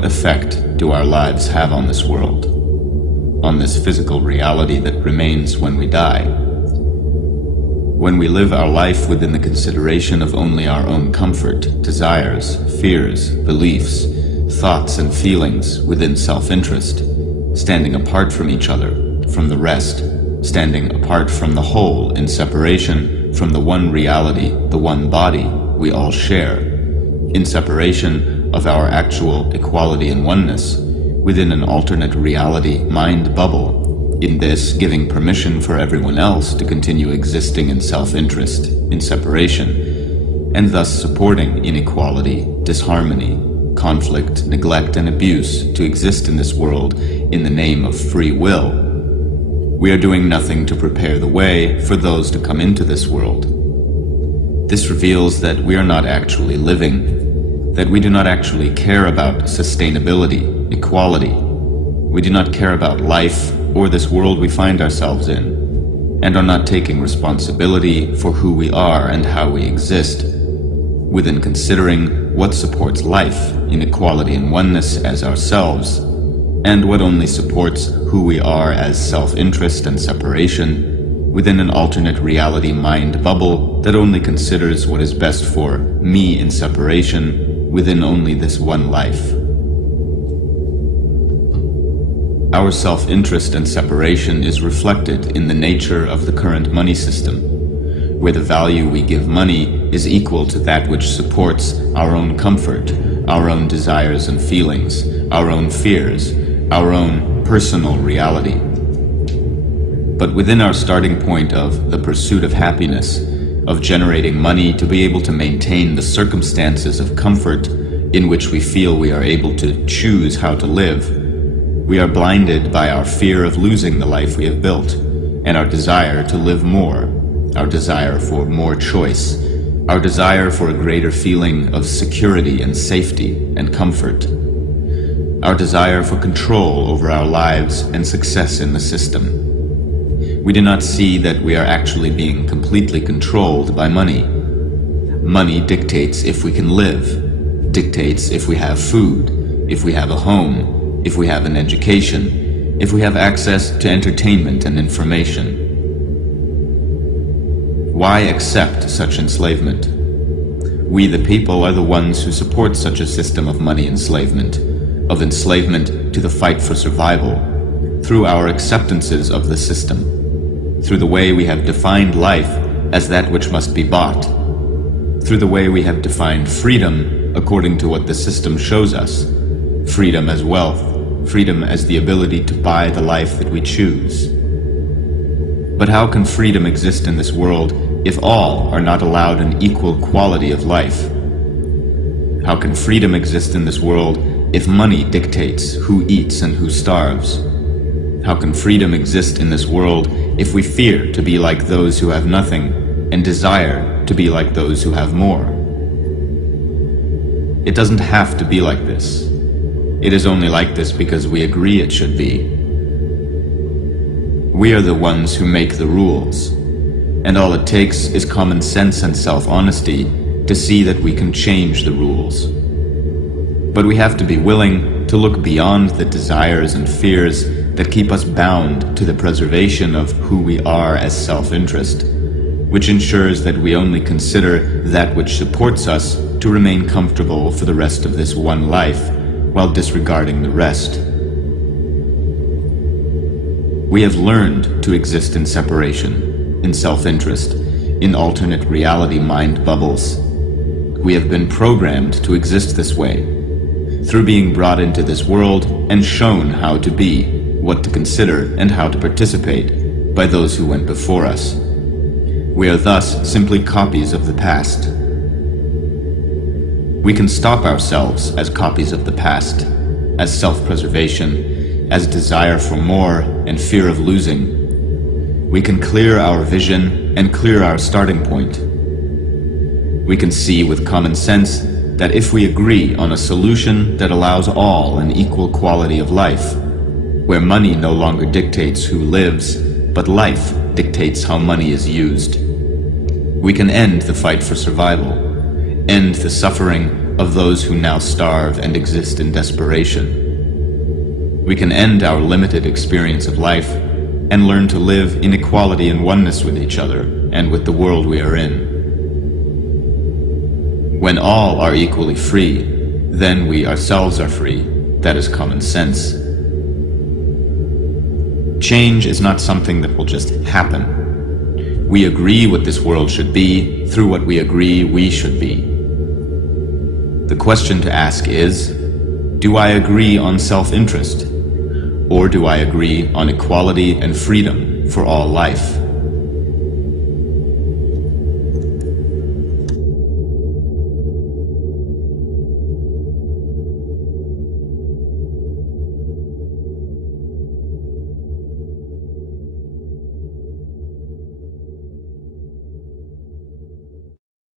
What effect do our lives have on this world, on this physical reality that remains when we die? When we live our life within the consideration of only our own comfort, desires, fears, beliefs, thoughts and feelings within self-interest, standing apart from each other, from the rest, standing apart from the whole in separation from the one reality, the one body we all share, in separation of our actual equality and oneness, within an alternate reality mind bubble, in this giving permission for everyone else to continue existing in self-interest, in separation, and thus supporting inequality, disharmony, conflict, neglect, and abuse to exist in this world in the name of free will. We are doing nothing to prepare the way for those to come into this world. This reveals that we are not actually living, that we do not actually care about sustainability, equality. We do not care about life or this world we find ourselves in, and are not taking responsibility for who we are and how we exist, within considering what supports life in equality and oneness as ourselves, and what only supports who we are as self-interest and separation, within an alternate reality mind bubble that only considers what is best for me in separation within only this one life. Our self-interest and separation is reflected in the nature of the current money system, where the value we give money is equal to that which supports our own comfort, our own desires and feelings, our own fears, our own personal reality. But within our starting point of the pursuit of happiness, of generating money to be able to maintain the circumstances of comfort in which we feel we are able to choose how to live, we are blinded by our fear of losing the life we have built, and our desire to live more, our desire for more choice, our desire for a greater feeling of security and safety and comfort, our desire for control over our lives and success in the system. We do not see that we are actually being completely controlled by money. Money dictates if we can live, dictates if we have food, if we have a home, if we have an education, if we have access to entertainment and information. Why accept such enslavement? We the people are the ones who support such a system of money enslavement to the fight for survival, through our acceptances of the system, through the way we have defined life as that which must be bought, through the way we have defined freedom according to what the system shows us, freedom as wealth, freedom as the ability to buy the life that we choose. But how can freedom exist in this world if all are not allowed an equal quality of life? How can freedom exist in this world if money dictates who eats and who starves? How can freedom exist in this world if we fear to be like those who have nothing and desire to be like those who have more? It doesn't have to be like this. It is only like this because we agree it should be. We are the ones who make the rules, and all it takes is common sense and self-honesty to see that we can change the rules. But we have to be willing to look beyond the desires and fears that keep us bound to the preservation of who we are as self-interest, which ensures that we only consider that which supports us to remain comfortable for the rest of this one life, while disregarding the rest. We have learned to exist in separation, in self-interest, in alternate reality mind bubbles. We have been programmed to exist this way, through being brought into this world and shown how to be, what to consider, and how to participate by those who went before us. We are thus simply copies of the past. We can stop ourselves as copies of the past, as self-preservation, as desire for more and fear of losing. We can clear our vision and clear our starting point. We can see with common sense that if we agree on a solution that allows all an equal quality of life, where money no longer dictates who lives, but life dictates how money is used, we can end the fight for survival, end the suffering of those who now starve and exist in desperation. We can end our limited experience of life and learn to live in equality and oneness with each other and with the world we are in. When all are equally free, then we ourselves are free. That is common sense. Change is not something that will just happen. We agree what this world should be through what we agree we should be. The question to ask is, do I agree on self-interest? Or do I agree on equality and freedom for all life?